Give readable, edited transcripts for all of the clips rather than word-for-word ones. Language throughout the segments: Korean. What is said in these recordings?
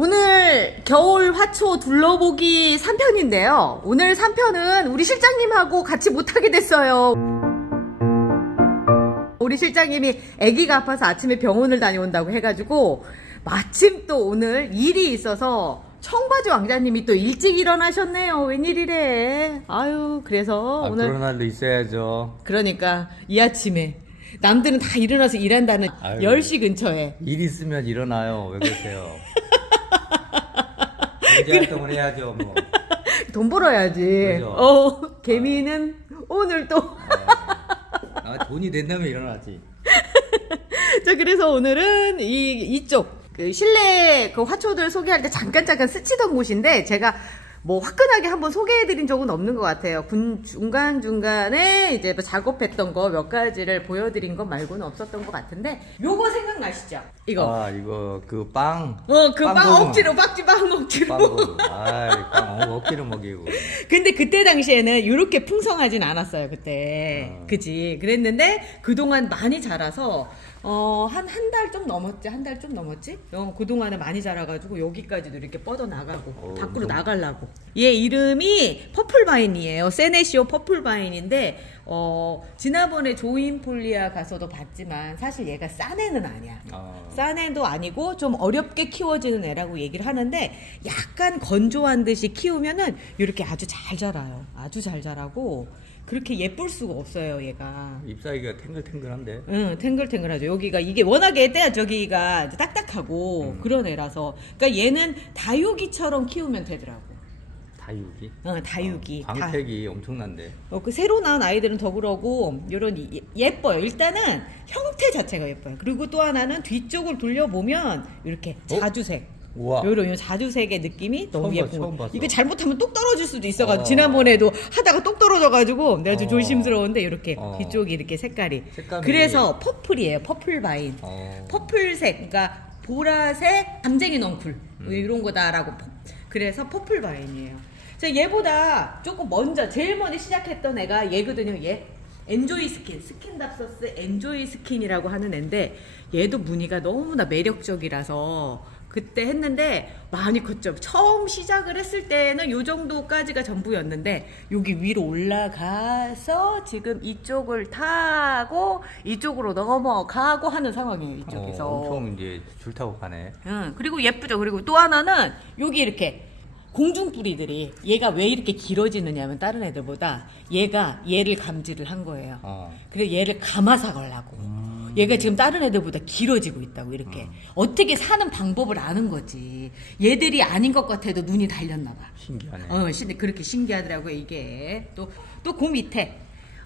오늘 겨울 화초 둘러보기 3편인데요. 오늘 3편은 우리 실장님하고 같이 못하게 됐어요. 우리 실장님이 아기가 아파서 아침에 병원을 다녀온다고 해가지고 마침 또 오늘 일이 있어서 청바지 왕자님이 또 일찍 일어나셨네요. 웬일이래. 아유, 그래서 오늘 그런 날도 있어야죠. 그러니까 이 아침에 남들은 다 일어나서 일한다는 10시 근처에 일 있으면 일어나요. 왜 그러세요? 경제 활동을 해야죠. 뭐. 돈 벌어야지. 그렇죠. 개미는 오늘 또 돈이 된다면 일어나지. 자, 그래서 오늘은 이쪽 그 실내 그 화초들 소개할 때 잠깐 스치던 곳인데 제가 뭐 화끈하게 한번 소개해드린 적은 없는 것 같아요. 중간중간에 이제 뭐 작업했던 거 몇 가지를 보여드린 것 말고는 없었던 것 같은데, 요거 생각나시죠? 이거. 이거 그 빵. 그 빵 억지로, 빵 억지로. 빵 억지로 먹이고. 근데 그때 당시에는 이렇게 풍성하진 않았어요, 그때. 그치. 그랬는데, 그동안 많이 자라서, 한 달 좀 넘었지? 한 달 좀 넘었지? 그동안에 많이 자라가지고 여기까지도 이렇게 뻗어나가고 밖으로 나가려고. 얘 이름이 퍼플바인이에요. 세네시오 퍼플바인인데 지난번에 조인폴리아 가서도 봤지만 사실 얘가 싼 애는 아니야. 싼 애도 아니고 좀 어렵게 키워지는 애라고 얘기를 하는데, 약간 건조한 듯이 키우면은 이렇게 아주 잘 자라요. 아주 잘 자라고 그렇게 예쁠 수가 없어요, 얘가. 잎사귀가 탱글탱글한데? 응, 탱글탱글하죠. 여기가, 이게 워낙에 저기가 딱딱하고 그런 애라서. 그러니까 얘는 다육이처럼 키우면 되더라고. 다육이? 다육이. 광택이 엄청난데. 그 새로 낳은 아이들은 더 그러고, 요런, 예뻐요. 일단은 형태 자체가 예뻐요. 그리고 또 하나는 뒤쪽을 돌려보면, 이렇게 자주색. 우와. 요런 자주색의 느낌이 너무 예쁘고, 이게 잘못하면 똑 떨어질 수도 있어가지고 지난번에도 하다가 똑 떨어져가지고 내가 좀 조심스러운데 이렇게 뒤쪽이 이렇게 색깔이 그래서 퍼플이에요. 퍼플바인. 퍼플색, 그러니까 보라색 암쟁이 넝쿨 이런 거다라고. 그래서 퍼플바인이에요. 얘보다 조금 먼저 제일 먼저 시작했던 애가 얘거든요. 얘 엔조이 스킨, 스킨답서스 엔조이 스킨이라고 하는 애인데, 얘도 무늬가 너무나 매력적이라서 그때 했는데 많이 컸죠. 처음 시작을 했을 때는 요 정도까지가 전부였는데, 여기 위로 올라가서 지금 이쪽을 타고 이쪽으로 넘어가고 하는 상황이에요. 이쪽에서 엄청 이제 줄 타고 가네. 그리고 예쁘죠. 그리고 또 하나는 여기 이렇게 공중뿌리들이, 얘가 왜 이렇게 길어지느냐면 다른 애들보다 얘를 감지를 한 거예요. 그래서 얘를 감아서 가려고. 얘가 지금 다른 애들보다 길어지고 있다고. 이렇게 어떻게 사는 방법을 아는 거지. 얘들이 아닌 것 같아도 눈이 달렸나 봐. 신기하네. 그렇게 신기하더라고요. 이게 또 그 밑에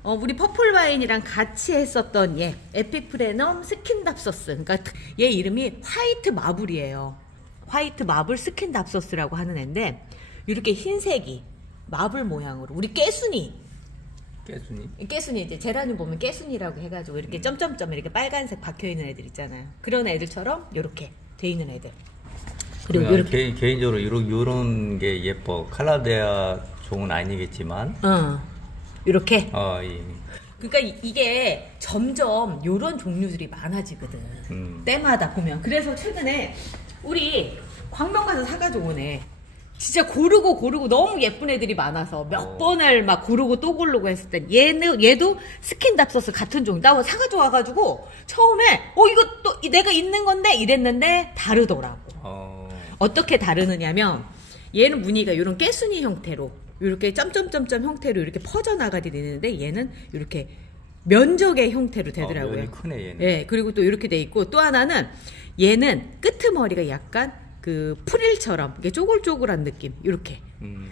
우리 퍼플바인이랑 같이 했었던 얘 에피프레넘 스킨답서스. 그러니까 얘 이름이 화이트 마블이에요. 화이트 마블 스킨답서스라고 하는 애인데, 이렇게 흰색이 마블 모양으로, 우리 깨순이 이제 제라늄 보면 깨순이라고 해가지고 이렇게 점점점 이렇게 빨간색 박혀있는 애들 있잖아요. 그런 애들처럼 이렇게 돼 있는 애들. 그리고 이렇게 개인적으로 이런 게 예뻐. 칼라데아 종은 아니겠지만 이렇게. 그러니까 이게 점점 요런 종류들이 많아지거든. 때마다 보면. 그래서 최근에 우리 광명 가서 사가지고 오네. 진짜 고르고 너무 예쁜 애들이 많아서 몇 번을 막 고르고 또 고르고 했을 땐 얘도 스킨답서스 같은 종. 나 사가지고 와가지고 처음에 이거 또 내가 있는 건데 이랬는데 다르더라고. 어떻게 다르느냐면, 얘는 무늬가 이런 깨순이 형태로 이렇게 점점점점 형태로 이렇게 퍼져나가게 되는데, 얘는 이렇게 면적의 형태로 되더라고요. 면이 크네, 얘는. 네, 그리고 또 이렇게 돼 있고, 또 하나는 얘는 끄트머리가 약간 그 프릴처럼 이게 쪼글쪼글한 느낌, 이렇게.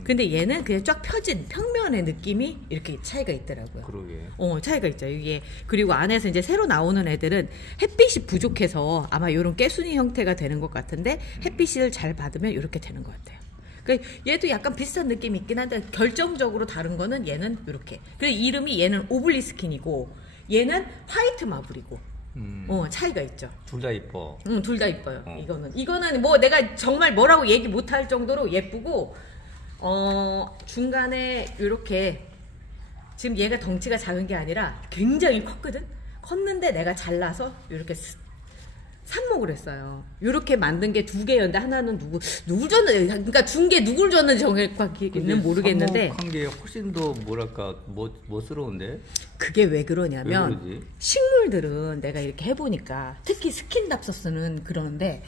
근데 얘는 그냥 쫙 펴진 평면의 느낌이 이렇게 차이가 있더라고요. 그러게. 차이가 있죠. 이게. 그리고 안에서 이제 새로 나오는 애들은 햇빛이 부족해서 아마 이런 깨순이 형태가 되는 것 같은데, 햇빛을 잘 받으면 이렇게 되는 것 같아요. 그러니까 얘도 약간 비슷한 느낌이 있긴 한데, 결정적으로 다른 거는 얘는 이렇게. 그래서 이름이, 얘는 오블리 스킨이고 얘는 화이트 마블이고. 차이가 있죠. 둘 다 이뻐. 둘 다 이뻐요. 이거는 뭐 내가 정말 뭐라고 얘기 못할 정도로 예쁘고, 중간에 이렇게, 지금 얘가 덩치가 작은 게 아니라 굉장히 컸거든. 컸는데 내가 잘라서 이렇게 삽목을 했어요. 이렇게 만든 게 2개였는데 하나는 누굴 줬는지, 그러니까 준 게 누굴 줬는지 정확히는 모르겠는데. 삽목한 게 훨씬 더 뭐랄까 멋스러운데. 그게 왜 그러냐면 식물들은 내가 이렇게 해보니까 특히 스킨답서스는 그러는데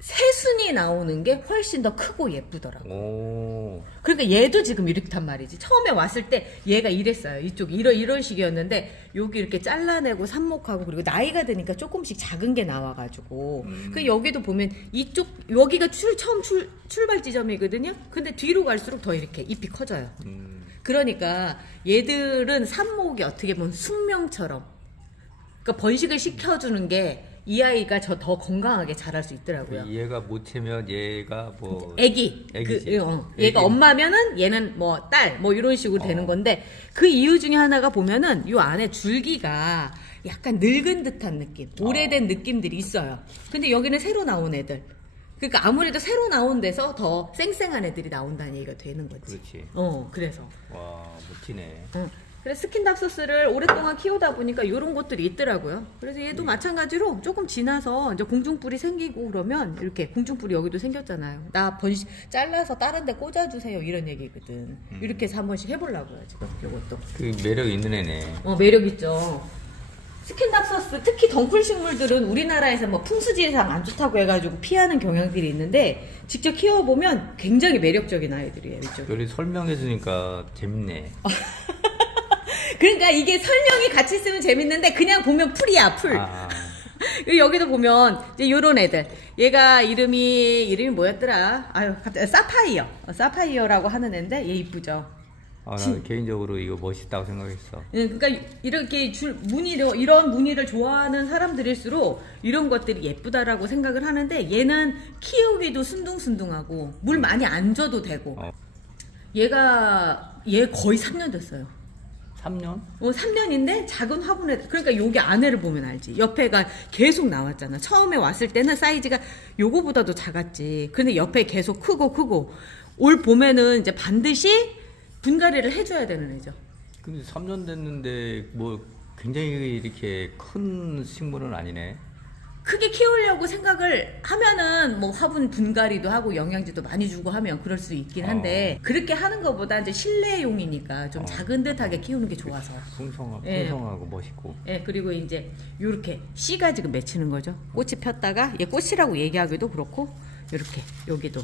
새순이 나오는 게 훨씬 더 크고 예쁘더라고. 오. 그러니까 얘도 지금 이렇단 말이지. 처음에 왔을 때 얘가 이랬어요. 이쪽 이런 식이었는데 여기 이렇게 잘라내고 삽목하고 그리고 나이가 드니까 조금씩 작은 게 나와가지고. 그 여기도 보면 이쪽 여기가 처음 출발 지점이거든요. 근데 뒤로 갈수록 더 이렇게 잎이 커져요. 그러니까 얘들은 삽목이 어떻게 보면 숙명처럼. 그러니까 번식을 시켜주는 게. 이 아이가 더 건강하게 자랄 수 있더라고요. 얘가 못 채면 얘가 뭐 애기지. 얘가 엄마면은 얘는 뭐 딸 뭐 이런 식으로 되는 건데 그 이유 중에 하나가 보면은 요 안에 줄기가 약간 늙은 듯한 느낌, 오래된 느낌들이 있어요. 근데 여기는 새로 나온 애들. 그러니까 아무래도 새로 나온 데서 더 쌩쌩한 애들이 나온다는 얘기가 되는 거지. 그렇지. 그래서. 와, 멋지네. 그래서 스킨답서스를 오랫동안 키우다 보니까 이런 것들이 있더라고요. 그래서 얘도 마찬가지로 조금 지나서 이제 공중뿔이 생기고 그러면 이렇게 공중뿔이 여기도 생겼잖아요. 나 잘라서 다른 데 꽂아주세요. 이런 얘기거든. 이렇게 해서 한 번씩 해보려고요, 지금. 요것도. 그 매력 있는 애네. 매력 있죠. 스킨답서스, 특히 덩쿨 식물들은 우리나라에서 뭐 풍수지리상 안 좋다고 해가지고 피하는 경향들이 있는데 직접 키워보면 굉장히 매력적인 아이들이에요, 이쪽. 요리 설명해주니까 재밌네. 그러니까 이게 설명이 같이 있으면 재밌는데 그냥 보면 풀이야, 풀. 여기도 보면 이제 요런 애들. 얘가 이름이 뭐였더라? 아유, 갑자기 사파이어라고 하는 애인데 얘 이쁘죠. 나 개인적으로 이거 멋있다고 생각했어. 그러니까 이렇게 이런 무늬를 좋아하는 사람들일수록 이런 것들이 예쁘다라고 생각을 하는데 얘는 키우기도 순둥순둥하고 물 많이 안 줘도 되고. 얘 거의 3년 됐어요. 3년? 3년인데 작은 화분에, 그러니까 여기 안에를 보면 알지. 옆에가 계속 나왔잖아. 처음에 왔을 때는 사이즈가 요거보다도 작았지. 근데 옆에 계속 크고 올 봄에는 이제 반드시 분갈이를 해줘야 되는 애죠. 근데 3년 됐는데 뭐 굉장히 이렇게 큰 식물은 아니네. 크게 키우려고 생각을 하면은 뭐 화분 분갈이도 하고 영양제도 많이 주고 하면 그럴 수 있긴 한데 그렇게 하는 것보다 이제 실내용이니까 좀 작은 듯하게 키우는 게 좋아서 풍성하고 멋있고. 그리고 이제 요렇게 씨가 지금 맺히는 거죠. 꽃이 폈다가 얘 꽃이라고 얘기하기도 그렇고 요렇게 여기도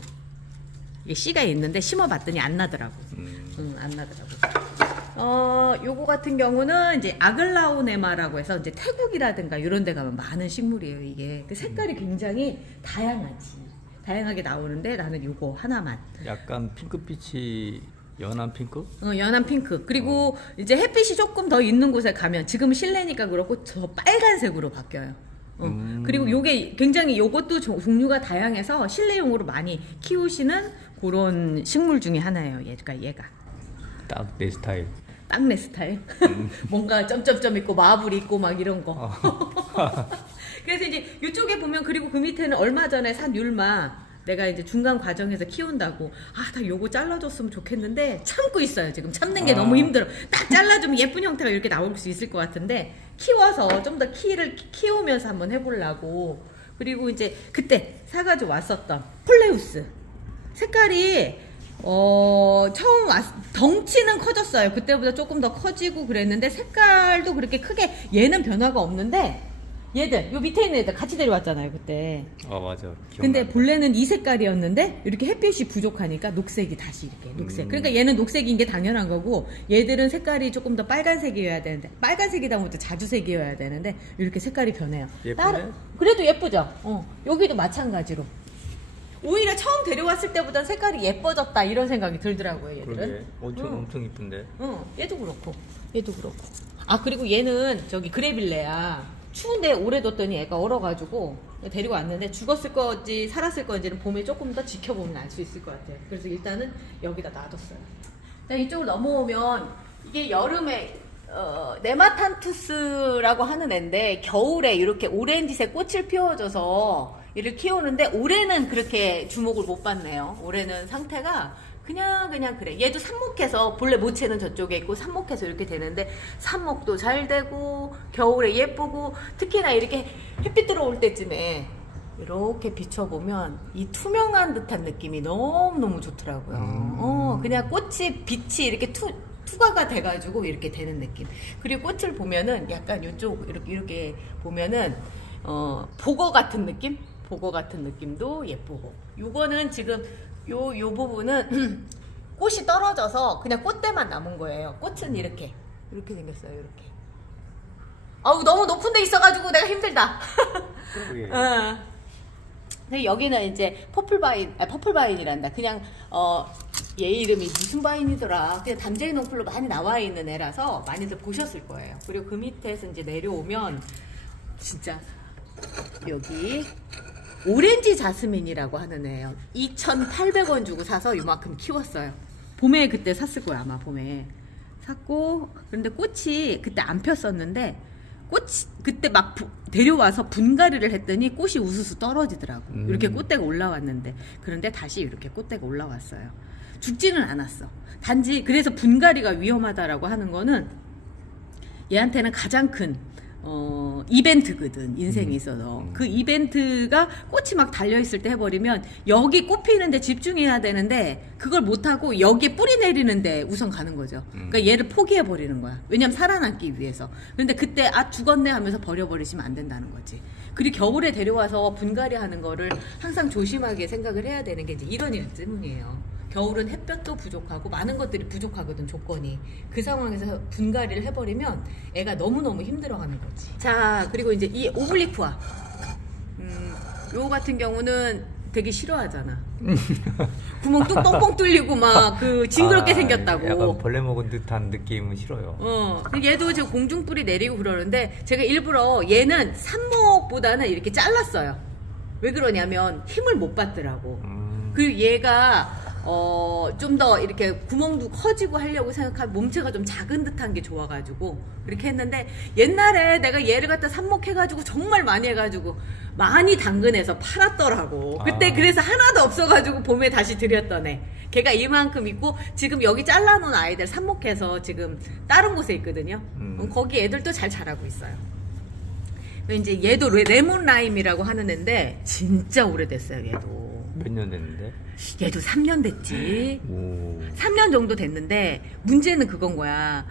이게 씨가 있는데 심어봤더니 안 나더라고. 안 나더라고. 요거 같은 경우는 이제 아글라오네마라고 해서 이제 태국이라든가 이런 데 가면 많은 식물이에요, 이게. 그 색깔이 굉장히 다양하게 나오는데 나는 요거 하나만. 약간 핑크빛이 연한 핑크? 연한 핑크. 그리고 이제 햇빛이 조금 더 있는 곳에 가면 지금은 실내니까 그렇고 저 빨간색으로 바뀌어요. 그리고 요게 굉장히 요것도 종류가 다양해서 실내용으로 많이 키우시는 그런 식물 중에 하나예요, 얘가. 딱 내 스타일. 딱 내 스타일. 뭔가 점점점 있고 마블 있고 막 이런 거. 그래서 이제 이쪽에 보면 그리고 그 밑에는 얼마 전에 산 율마 내가 이제 중간 과정에서 키운다고 다 요거 잘라줬으면 좋겠는데 참고 있어요. 지금 참는 게 너무 힘들어. 딱 잘라주면 예쁜 형태가 이렇게 나올 수 있을 것 같은데 키워서 좀 더 키우면서 한번 해보려고. 그리고 이제 그때 사가지고 왔었던 폴레우스 색깔이 처음 덩치는 커졌어요. 그때보다 조금 더 커지고 그랬는데 색깔도 그렇게 크게 얘는 변화가 없는데 얘들 요 밑에 있는 애들 같이 데려왔잖아요 그때. 맞아. 근데 본래는 이 색깔이었는데 이렇게 햇빛이 부족하니까 녹색이 다시 이렇게 녹색. 그러니까 얘는 녹색인 게 당연한 거고 얘들은 색깔이 조금 더 빨간색이어야 되는데 빨간색이다 보니까 자주색이어야 되는데 이렇게 색깔이 변해요. 예쁘네. 그래도 예쁘죠. 여기도 마찬가지로. 오히려 처음 데려왔을 때보다 색깔이 예뻐졌다 이런 생각이 들더라고요, 얘들은. 엄청 이쁜데. 얘도 그렇고. 그리고 얘는 저기 그레빌레야. 추운데 오래 뒀더니 애가 얼어가지고 데리고 왔는데 죽었을 건지 살았을 건지는 봄에 조금 더 지켜보면 알 수 있을 것 같아요. 그래서 일단은 여기다 놔뒀어요. 이쪽으로 넘어오면 이게 여름에 네마탄투스라고 하는 애인데 겨울에 이렇게 오렌지색 꽃을 피워줘서 얘를 키우는데 올해는 그렇게 주목을 못 받네요. 올해는 상태가 그냥 그래. 얘도 삽목해서 본래 모체는 저쪽에 있고 삽목해서 이렇게 되는데 삽목도 잘 되고 겨울에 예쁘고 특히나 이렇게 햇빛 들어올 때쯤에 이렇게 비춰보면 이 투명한 듯한 느낌이 너무너무 좋더라고요. 그냥 꽃이 빛이 이렇게 투과가 돼가지고 이렇게 되는 느낌. 그리고 꽃을 보면은 약간 이쪽 이렇게 보면은 복어 같은 느낌? 복어 같은 느낌도 예쁘고. 요거는 지금 요 부분은 꽃이 떨어져서 그냥 꽃대만 남은 거예요. 꽃은 이렇게 생겼어요. 이렇게. 아우 너무 높은 데 있어가지고 내가 힘들다. 근데 여기는 이제 퍼플바인이란다. 그냥 얘 이름이 무슨 바인이더라. 그냥 담쟁이 농풀로 많이 나와 있는 애라서 많이들 보셨을 거예요. 그리고 그 밑에서 이제 내려오면 진짜 여기 오렌지 자스민이라고 하는 애예요. 2,800원 주고 사서 이만큼 키웠어요. 봄에 그때 샀을 거야 아마. 봄에 샀고 그런데 꽃이 그때 안 폈었는데 꽃이 그때 막 데려와서 분갈이를 했더니 꽃이 우수수 떨어지더라고. 이렇게 꽃대가 올라왔는데 그런데 다시 이렇게 꽃대가 올라왔어요. 죽지는 않았어. 단지 그래서 분갈이가 위험하다라고 하는 거는 얘한테는 가장 큰 이벤트거든. 인생에 있어서 그 이벤트가 꽃이 막 달려있을 때 해버리면 여기 꽃 피는데 집중해야 되는데 그걸 못하고 여기에 뿌리 내리는데 우선 가는 거죠. 그러니까 얘를 포기해버리는 거야. 왜냐면 살아남기 위해서. 그런데 그때 죽었네 하면서 버려버리시면 안 된다는 거지. 그리고 겨울에 데려와서 분갈이 하는 거를 항상 조심하게 생각을 해야 되는 게 이제 이런 일 때문이에요. 겨울은 햇볕도 부족하고 많은 것들이 부족하거든, 조건이. 그 상황에서 분갈이를 해버리면 애가 너무너무 힘들어하는 거지. 자, 그리고 이제 이 오블리쿠아. 요 같은 경우는 되게 싫어하잖아. 구멍 뚝 뻥뻥 뚫리고 막 그 징그럽게 생겼다고. 약간 벌레 먹은 듯한 느낌은 싫어요. 얘도 지금 공중뿔이 내리고 그러는데 제가 일부러 얘는 삽목보다는 이렇게 잘랐어요. 왜 그러냐면 힘을 못 받더라고. 그리고 얘가 좀 더 이렇게 구멍도 커지고 하려고 생각하면 몸체가 좀 작은 듯한 게 좋아가지고 이렇게 했는데 옛날에 내가 얘를 갖다 삽목해가지고 정말 많이 해가지고 많이 당근해서 팔았더라고. 그때 그래서 하나도 없어가지고 봄에 다시 들였던 애. 걔가 이만큼 있고 지금 여기 잘라놓은 아이들 삽목해서 지금 다른 곳에 있거든요. 거기 애들도 잘 자라고 있어요. 이제 얘도 레몬 라임이라고 하는 애인데 진짜 오래됐어요. 얘도. 몇 년 됐는데? 얘도 3년 됐지. 오. 3년 정도 됐는데 문제는 그건 거야.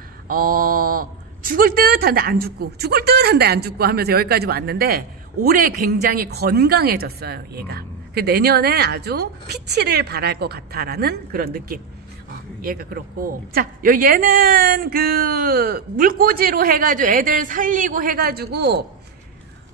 죽을 듯 한데 안 죽고 죽을 듯 한데 안 죽고 하면서 여기까지 왔는데 올해 굉장히 건강해졌어요. 얘가. 그 내년에 아주 피치를 발할 것 같아라는 그런 느낌. 얘가 그렇고. 자, 얘는 그 물꽂이로 해가지고 애들 살리고 해가지고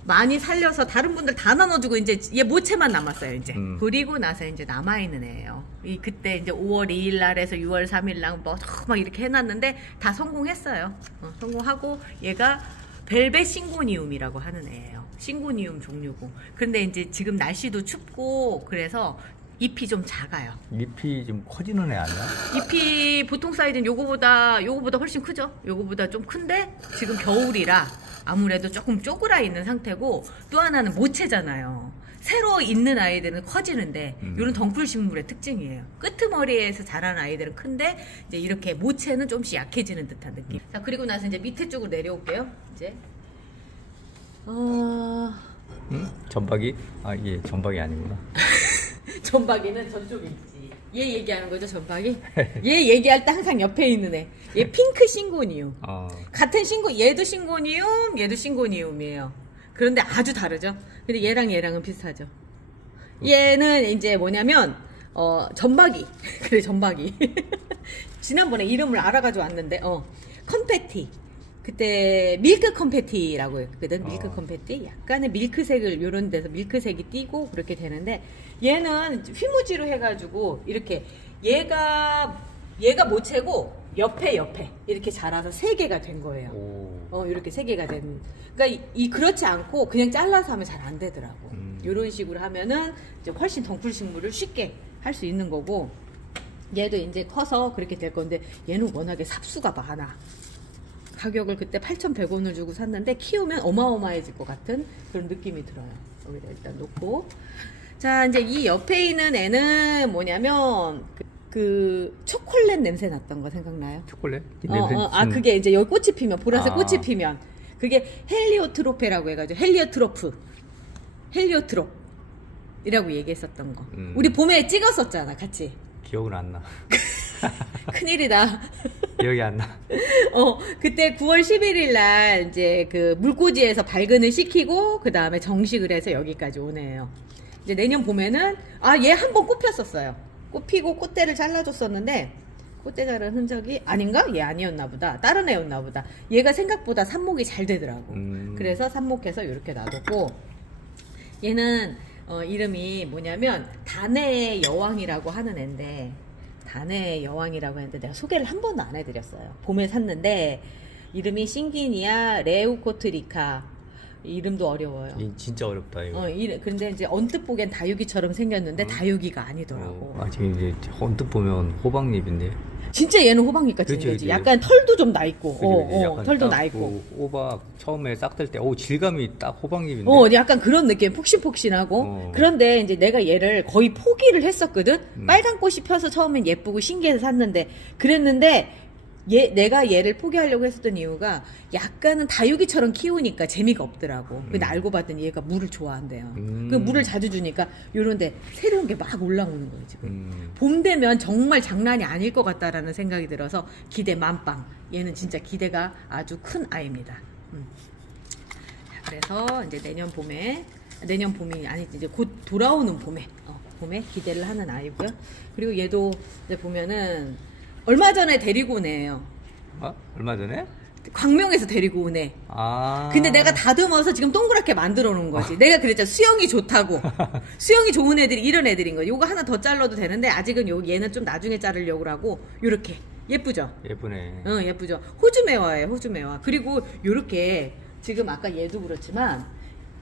많이 살려서 다른 분들 다 나눠주고 이제 얘 모체만 남았어요. 이제 그리고 나서 이제 남아있는 애예요. 그때 이제 5월 2일 날에서 6월 3일 날 막 이렇게 해놨는데 다 성공했어요. 성공하고 얘가 벨벳 싱고니움이라고 하는 애예요. 싱고니움 종류고. 근데 이제 지금 날씨도 춥고 그래서 잎이 좀 작아요. 잎이 좀 커지는 애 아니야? 잎이 보통 사이즈는 요거보다 훨씬 크죠? 요거보다 좀 큰데 지금 겨울이라 아무래도 조금 쪼그라 있는 상태고 또 하나는 모체잖아요. 새로 있는 아이들은 커지는데 이런 덩쿨 식물의 특징이에요. 끄트머리에서 자란 아이들은 큰데 이제 이렇게 모체는 좀씩 약해지는 듯한 느낌. 자, 그리고 나서 이제 밑에 쪽으로 내려올게요. 이제 전박이? 예, 전박이 아니구나. 전박이는 저쪽에 있지. 얘 얘기하는 거죠, 전박이? 얘 얘기할 때 항상 옆에 있는 애. 얘 핑크 싱고니움. 같은 얘도 싱고니움, 얘도 싱고니움이에요. 그런데 아주 다르죠? 근데 얘랑은 비슷하죠. 얘는 이제 뭐냐면, 전박이. 그래, 전박이. 지난번에 이름을 알아가지고 왔는데, 컨페티. 그때 밀크 컨페티라고 했거든. 밀크 컨페티. 약간의 밀크색을 요런 데서 밀크색이 띄고 그렇게 되는데 얘는 휘무지로 해가지고 이렇게 얘가 모체고 옆에 이렇게 자라서 3개가 된 거예요. 이렇게 3개가 된. 그러니까 그렇지 않고 그냥 잘라서 하면 잘 안 되더라고. 요런 식으로 하면은 이제 훨씬 덩쿨 식물을 쉽게 할 수 있는 거고 얘도 이제 커서 그렇게 될 건데 얘는 워낙에 삽수가 많아. 가격을 그때 8,100원을 주고 샀는데 키우면 어마어마해질 것 같은 그런 느낌이 들어요. 여기다 일단 놓고. 자, 이제 이 옆에 있는 애는 뭐냐면 그 초콜릿 냄새 났던 거 생각나요? 초콜릿? 그게 이제 여기 꽃이 피면 보라색 꽃이 피면 그게 헬리오트로페라고 해가지고 헬리오트롭이라고 얘기했었던 거. 우리 봄에 찍었었잖아, 같이. 기억은 안 나. 큰일이다. 기억이 안 나. 그때 9월 11일 날 이제 그 물꽂이에서 발근을 시키고 그 다음에 정식을 해서 여기까지 오네요. 이제 내년 봄에는 얘 한 번 꽃폈었어요. 꽃피고 꽃대를 잘라줬었는데 꽃대 자른 흔적이 아닌가? 얘 아니었나 보다. 다른 애였나 보다. 얘가 생각보다 삽목이 잘 되더라고. 그래서 삽목해서 이렇게 놔뒀고 얘는 이름이 뭐냐면 단해의 여왕이라고 하는 애인데 단해의 여왕이라고 했는데 내가 소개를 한 번도 안 해드렸어요. 봄에 샀는데 이름이 싱기니아 레우코트리카. 이름도 어려워요. 진짜 어렵다 이거. 근데 이제 언뜻 보기엔 다육이처럼 생겼는데 다육이가 아니더라고. 지금 이제 언뜻 보면 호박잎인데. 진짜 얘는 호박잎 같이 생겼지. 약간 털도 좀 나 있고. 털도 나 있고. 호박 처음에 싹 들 때 질감이 딱 호박잎인데. 약간 그런 느낌. 폭신폭신하고. 그런데 이제 내가 얘를 거의 포기를 했었거든. 빨간 꽃이 펴서 처음엔 예쁘고 신기해서 샀는데 그랬는데 내가 얘를 포기하려고 했었던 이유가 약간은 다육이처럼 키우니까 재미가 없더라고. 근데 알고 봤더니 얘가 물을 좋아한대요. 그 물을 자주 주니까 요런데 새로운 게 막 올라오는 거예요, 지금. 봄 되면 정말 장난이 아닐 것 같다라는 생각이 들어서 기대 만빵. 얘는 진짜 기대가 아주 큰 아이입니다. 그래서 이제 내년 봄이 아니지, 이제 곧 돌아오는 봄에 기대를 하는 아이고요. 그리고 얘도 이제 보면은 얼마 전에 데리고 오네요. 얼마 전에? 광명에서 데리고 오네. 근데 내가 다듬어서 지금 동그랗게 만들어 놓은 거지. 내가 그랬잖아. 수영이 좋다고. 수영이 좋은 애들이 이런 애들인 거지. 요거 하나 더 잘라도 되는데 아직은 얘는 좀 나중에 자르려고 하고 요렇게. 예쁘죠? 예쁘네. 예쁘죠? 호주매화예요, 호주매화. 그리고 요렇게 지금 아까 얘도 그렇지만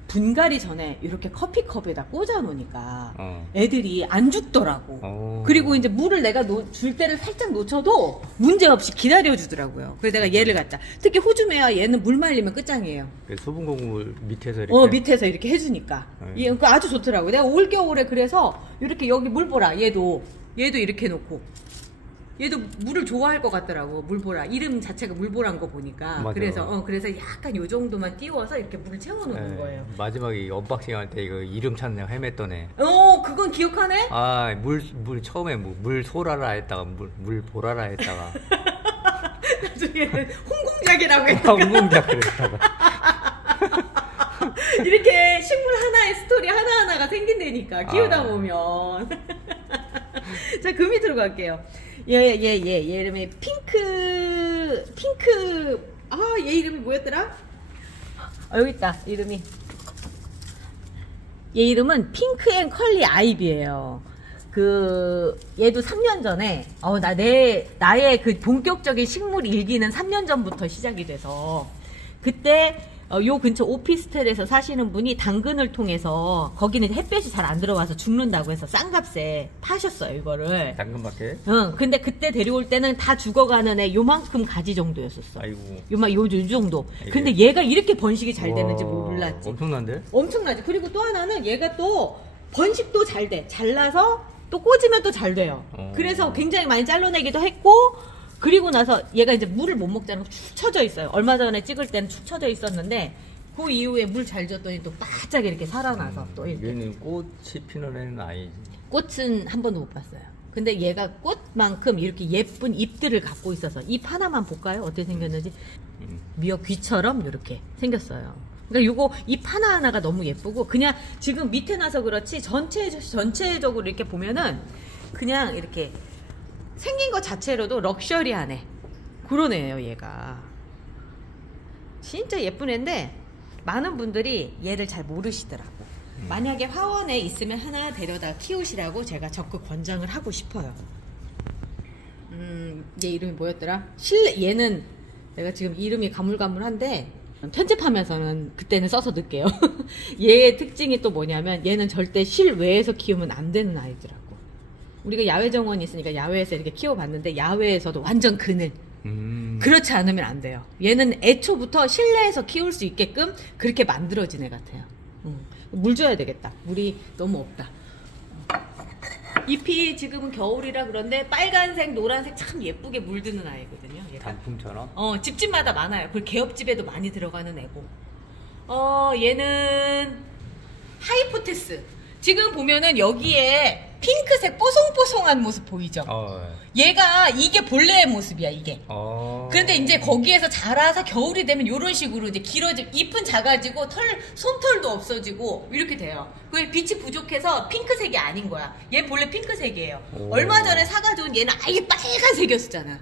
분갈이 전에 이렇게 커피컵에다 꽂아 놓으니까 애들이 안 죽더라고. 그리고 이제 물을 내가 줄 때를 살짝 놓쳐도 문제없이 기다려주더라고요. 그래서 내가 얘를 갖자. 특히 호주매화 얘는 물 말리면 끝장이에요. 수분 공급을 밑에서 이렇게? 밑에서 이렇게 해주니까. 그러니까 아주 좋더라고. 내가 올겨울에 그래서 이렇게 여기 물 보라. 얘도 이렇게 놓고. 얘도 물을 좋아할 것 같더라고. 물보라. 이름 자체가 물보라인 거 보니까. 맞아요. 그래서 약간 요 정도만 띄워서 이렇게 물을 채워놓는 거예요. 마지막에 언박싱 할 때 이거 이름 찾느라 헤맸던 애. 그건 기억하네? 물 처음에 물 소라라 했다가 물 보라라 했다가. 나중에는 홍공작이라고 했다가. 홍공작을 했다가. 이렇게 식물 하나의 스토리 하나하나가 생긴다니까. 키우다 보면. 자, 그 밑으로 갈게요. 얘 이름이 핑크, 얘 이름이 뭐였더라? 여기 있다, 이름이. 얘 이름은 핑크 앤 컬리 아이비예요. 얘도 3년 전에, 나의 그 본격적인 식물 일기는 3년 전부터 시작이 돼서, 그때, 요 근처 오피스텔에서 사시는 분이 당근을 통해서 거기는 햇볕이 잘 안 들어와서 죽는다고 해서 싼 값에 파셨어요, 이거를. 당근밖에? 근데 그때 데려올 때는 다 죽어가는 애 요만큼 가지 정도였었어. 아이고. 요 정도. 근데 얘가 이렇게 번식이 잘 되는지 몰랐지. 엄청난데? 엄청나지. 그리고 또 하나는 얘가 또 번식도 잘 돼. 잘라서 또 꽂으면 또 잘 돼요. 그래서 굉장히 많이 잘라내기도 했고, 그리고 나서 얘가 이제 물을 못 먹잖아. 축 처져 있어요. 얼마 전에 찍을 때는 축 처져 있었는데 그 이후에 물 잘 줬더니 또 바짝 이렇게 살아나서 또 이렇게. 얘는 꽃이 피는 애는 아니지. 꽃은 한 번도 못 봤어요. 근데 얘가 꽃만큼 이렇게 예쁜 잎들을 갖고 있어서 잎 하나만 볼까요? 어떻게 생겼는지. 미역 귀처럼 이렇게 생겼어요. 그러니까 요거 잎 하나하나가 너무 예쁘고 그냥 지금 밑에 나서 그렇지 전체적으로 이렇게 보면은 그냥 이렇게 생긴 것 자체로도 럭셔리하네. 그런 애예요, 얘가. 진짜 예쁜 애인데 많은 분들이 얘를 잘 모르시더라고. 만약에 화원에 있으면 하나 데려다 키우시라고 제가 적극 권장을 하고 싶어요. 얘 이름이 뭐였더라? 얘는 내가 지금 이름이 가물가물한데 편집하면서는 그때는 써서 넣을게요. 얘의 특징이 또 뭐냐면 얘는 절대 실외에서 키우면 안 되는 아이더라고. 우리가 야외 정원이 있으니까 야외에서 이렇게 키워봤는데 야외에서도 완전 그늘. 그렇지 않으면 안 돼요. 얘는 애초부터 실내에서 키울 수 있게끔 그렇게 만들어진 애 같아요. 물 줘야 되겠다. 물이 너무 없다. 잎이 지금은 겨울이라 그런데 빨간색, 노란색 참 예쁘게 물드는 아이거든요. 얘가. 단풍처럼? 집집마다 많아요. 그리고 개업집에도 많이 들어가는 애고. 얘는 하이포테스. 지금 보면은 여기에 핑크색 뽀송뽀송한 모습 보이죠? 얘가 이게 본래의 모습이야, 이게. 그런데 이제 거기에서 자라서 겨울이 되면 이런 식으로 이제 길어지고, 잎은 작아지고, 솜털도 없어지고, 이렇게 돼요. 그 빛이 부족해서 핑크색이 아닌 거야. 얘 본래 핑크색이에요. 얼마 전에 사가지고 얘는 아예 빨간색이었잖아.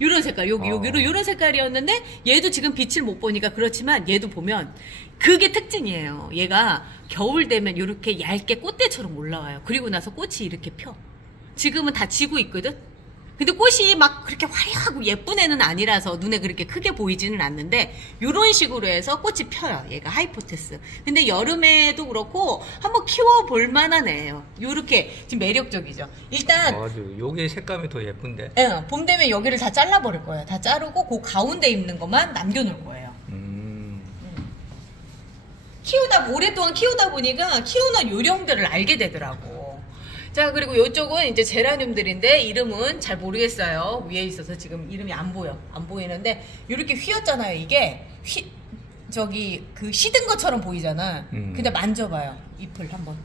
요런 색깔, 요런 색깔이었는데, 얘도 지금 빛을 못 보니까 그렇지만, 얘도 보면, 그게 특징이에요. 얘가 겨울 되면 이렇게 얇게 꽃대처럼 올라와요. 그리고 나서 꽃이 이렇게 펴. 지금은 다 지고 있거든? 근데 꽃이 막 그렇게 화려하고 예쁜 애는 아니라서 눈에 그렇게 크게 보이지는 않는데 요런 식으로 해서 꽃이 펴요. 얘가 하이포테스. 근데 여름에도 그렇고 한번 키워볼 만한 애예요. 요렇게 지금 매력적이죠. 일단 맞아. 요게 색감이 더 예쁜데. 예, 봄 되면 여기를 다 잘라버릴 거예요. 다 자르고 그 가운데 있는 것만 남겨놓을 거예요. 오랫동안 키우다 보니까 키우는 요령들을 알게 되더라고. 자, 그리고 이쪽은 이제 제라늄들인데 이름은 잘 모르겠어요. 위에 있어서 지금 이름이 안 보이는데 이렇게 휘었잖아요. 이게 그 시든 것처럼 보이잖아. 근데 만져봐요. 잎을 한번.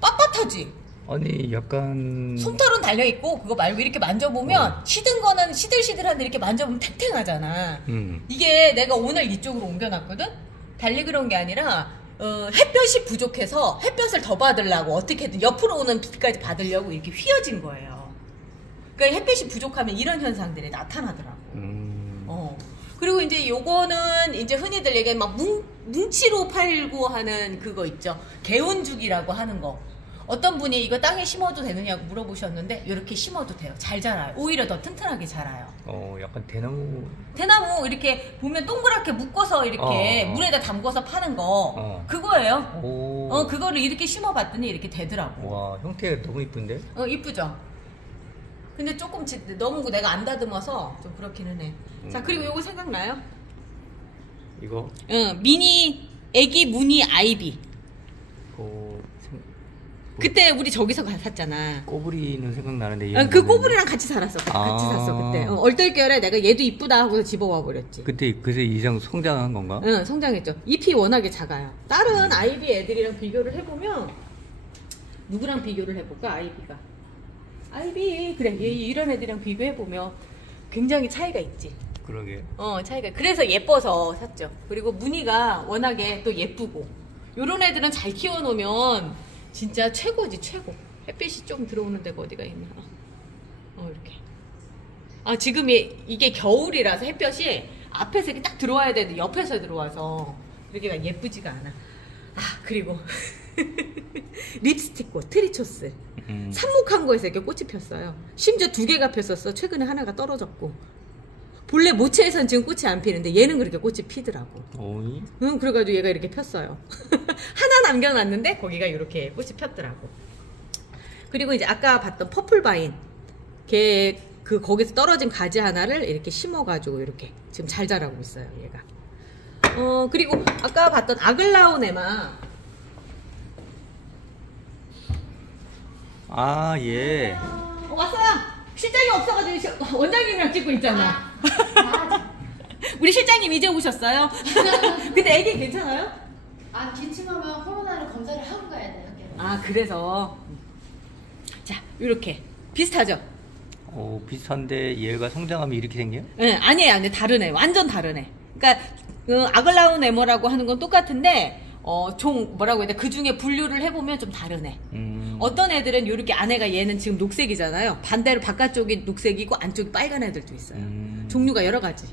빳빳하지? 아니, 약간 솜털은 달려있고 그거 말고 이렇게 만져보면 시든 거는 시들시들한데 이렇게 만져보면 탱탱하잖아. 이게 내가 오늘 이쪽으로 옮겨놨거든? 달리 그런 게 아니라 햇볕이 부족해서 햇볕을 더 받으려고 어떻게든 옆으로 오는 빛까지 받으려고 이렇게 휘어진 거예요. 그러니까 햇빛이 부족하면 이런 현상들이 나타나더라고. 그리고 이제 요거는 이제 흔히들 얘기하는 막 뭉치로 팔고 하는 그거 있죠. 개운죽이라고 하는 거. 어떤 분이 이거 땅에 심어도 되느냐고 물어보셨는데 이렇게 심어도 돼요. 잘 자라요. 오히려 더 튼튼하게 자라요. 약간 대나무 이렇게 보면 동그랗게 묶어서 이렇게 물에다 담궈서 파는 거 그거예요. 그거를 이렇게 심어봤더니 이렇게 되더라고. 와, 형태가 너무 이쁜데? 이쁘죠? 근데 조금 너무 내가 안 다듬어서 좀 그렇기는 해. 자, 그리고 요거 생각나요? 이거? 애기 무늬 아이비. 그때 우리 저기서 샀잖아. 꼬부리는 생각나는데. 그 꼬부리랑 같이 살았어. 같이 샀어 그때. 얼떨결에 내가 얘도 이쁘다 하고 집어와 버렸지. 그때 그새 이상 성장한 건가? 응, 성장했죠. 잎이 워낙에 작아요. 다른 아이비 애들이랑 비교를 해보면 누구랑 비교를 해볼까? 아이비 그래, 이런 애들이랑 비교해보면 굉장히 차이가 있지. 그러게. 차이가. 그래서 예뻐서 샀죠. 그리고 무늬가 워낙에 또 예쁘고 요런 애들은 잘 키워놓으면 진짜 최고지, 최고. 햇빛이 좀 들어오는 데가 어디가 있나. 이렇게. 지금 이게 겨울이라서 햇볕이 앞에서 이렇게 딱 들어와야 되는데 옆에서 들어와서 이렇게 예쁘지가 않아. 그리고 립스틱 꽃, 트리초스. 삽목한 거에서 이렇게 꽃이 폈어요. 심지어 2개가 폈었어. 최근에 하나가 떨어졌고. 본래 모체에선 지금 꽃이 안 피는데 얘는 그렇게 꽃이 피더라고. 그래가지고 얘가 이렇게 폈어요. 하나 남겨놨는데 거기가 이렇게 꽃이 폈더라고. 그리고 이제 아까 봤던 퍼플바인, 거기서 떨어진 가지 하나를 이렇게 심어가지고 이렇게 지금 잘 자라고 있어요, 얘가. 그리고 아까 봤던 아글라오네마. 예. 왔어요. 실장이 없어가지고 원장님이랑 찍고 있잖아. 우리 실장님 이제 오셨어요? 근데 애기 괜찮아요? 기침하면 코로나를 검사를 하고 가야 돼요. 그래서 자, 이렇게 비슷하죠? 비슷한데 얘가 성장하면 이렇게 생겨요? 네, 아니에요. 다르네. 완전 다르네. 그러니까 아글라운 에머라고 하는 건 똑같은데 뭐라고 해야 돼? 그 중에 분류를 해보면 좀 다르네. 어떤 애들은 이렇게 안에가 얘는 지금 녹색이잖아요. 반대로 바깥쪽이 녹색이고 안쪽이 빨간 애들도 있어요. 종류가 여러 가지.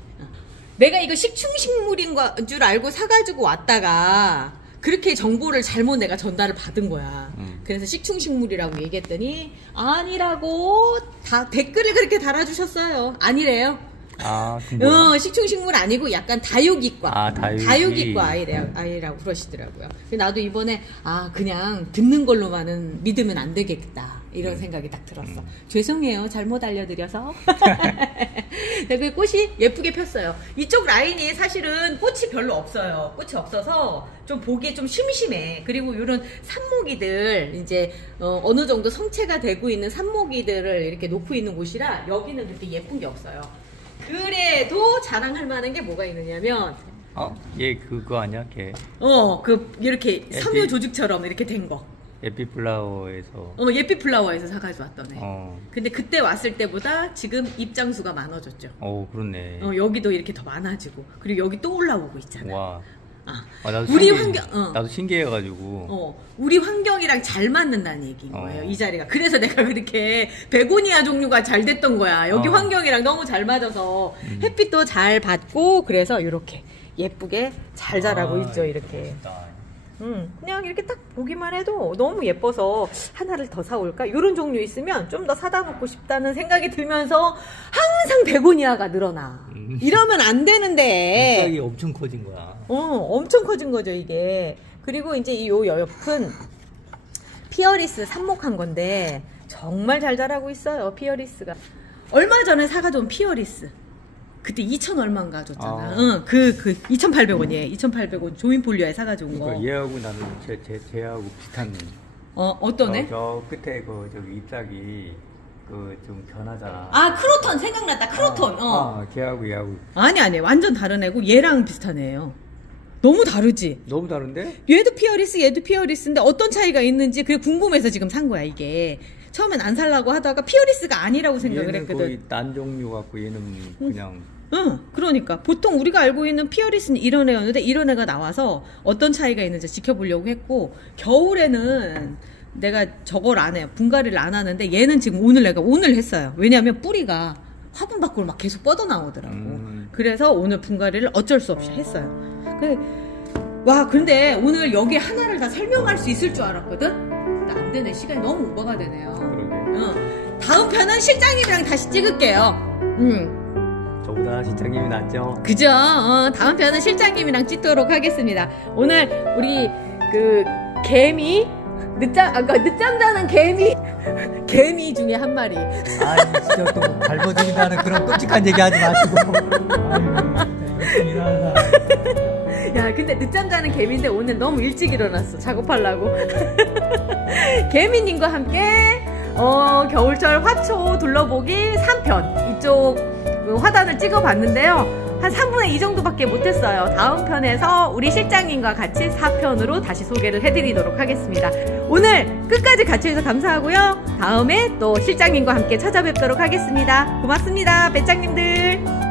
내가 이거 식충식물인 줄 알고 사가지고 왔다가 그렇게 정보를 잘못 내가 전달을 받은 거야. 그래서 식충식물이라고 얘기했더니 아니라고 다 댓글을 그렇게 달아주셨어요. 아니래요. 식충식물 아니고 약간 다육이과. 다육이과 아이라고 그러시더라고요. 나도 이번에 그냥 듣는 걸로만은 믿으면 안 되겠다. 이런 생각이 딱 들었어. 죄송해요. 잘못 알려드려서. 그 꽃이 예쁘게 폈어요. 이쪽 라인이 사실은 꽃이 별로 없어요. 꽃이 없어서 좀 보기에 좀 심심해. 그리고 이런 산모기들 이제 어느 정도 성체가 되고 있는 산모기들을 이렇게 놓고 있는 곳이라 여기는 그렇게 예쁜 게 없어요. 그래도 자랑할 만한 게 뭐가 있느냐면 얘 그거 아니야? 걔. 이렇게 섬유 조직처럼 이렇게 된 거. 예삐플라워에서. 예삐플라워에서 사가지고 왔던 애. 근데 그때 왔을 때보다 지금 입장수가 많아졌죠. 그렇네. 여기도 이렇게 더 많아지고. 그리고 여기 또 올라오고 있잖아. 와. 나도 우리 환경, 나도 신기해가지고. 우리 환경이랑 잘 맞는다는 얘기인 거예요, 이 자리가. 그래서 내가 그렇게 베고니아 종류가 잘 됐던 거야. 여기 환경이랑 너무 잘 맞아서 햇빛도 잘 받고, 그래서 이렇게 예쁘게 잘 자라고 있죠, 이렇게. 그냥 이렇게 딱 보기만 해도 너무 예뻐서 하나를 더 사올까? 이런 종류 있으면 좀 더 사다 놓고 싶다는 생각이 들면서 항상 베고니아가 늘어나. 이러면 안 되는데. 잎사귀 엄청 커진 거야. 엄청 커진 거죠, 이게. 그리고 이제 이 옆은 피어리스 삽목한 건데 정말 잘 자라고 있어요, 피어리스가. 얼마 전에 사가져온 피어리스. 그때 2,000 얼마인가 줬잖아. 2,800원이에요. 2,800원 조인폴리아에 사가지고 온 거. 얘하고 나는 쟤하고 비슷한. 어떤 애? 저 끝에 저기 잎사귀 좀 변하잖아. 크로톤 생각났다. 크로톤. 걔하고 얘하고. 아니 완전 다른 애고 얘랑 비슷한 애예요. 너무 다르지? 너무 다른데? 얘도 피어리스, 얘도 피어리스인데 어떤 차이가 있는지 그게 궁금해서 지금 산 거야, 이게. 처음엔 안 살라고 하다가 피어리스가 아니라고 생각을 했거든. 거의 딴 종류 같고 얘는 그냥. 그러니까 보통 우리가 알고 있는 피어리스는 이런 애였는데 이런 애가 나와서 어떤 차이가 있는지 지켜보려고 했고, 겨울에는 내가 저걸 안 해요. 분갈이를 안 하는데 얘는 지금 오늘 했어요. 왜냐하면 뿌리가 화분 밖으로 막 계속 뻗어 나오더라고. 그래서 오늘 분갈이를 어쩔 수 없이 했어요. 근데 오늘 여기 하나를 다 설명할 수 있을 줄 알았거든? 근데 안 되네. 시간이 너무 오버가 되네요. 그러게. 다음 편은 실장님이랑 다시 찍을게요. 저보다 실장님이 낫죠? 그죠? 다음 편은 실장님이랑 찍도록 하겠습니다. 오늘 우리 개미 늦잠 자는 개미 중에 한 마리. 진짜 또 발버둥이라는 그런 끔찍한 얘기 하지 마시고. 야, 근데 늦잠 자는 개미인데 오늘 너무 일찍 일어났어. 작업하려고. 개미님과 함께 겨울철 화초 둘러보기 3편 이쪽 화단을 찍어봤는데요. 한 3분의 2 정도밖에 못했어요. 다음 편에서 우리 실장님과 같이 4편으로 다시 소개를 해드리도록 하겠습니다. 오늘 끝까지 같이 해주셔서 감사하고요. 다음에 또 실장님과 함께 찾아뵙도록 하겠습니다. 고맙습니다, 배짱님들.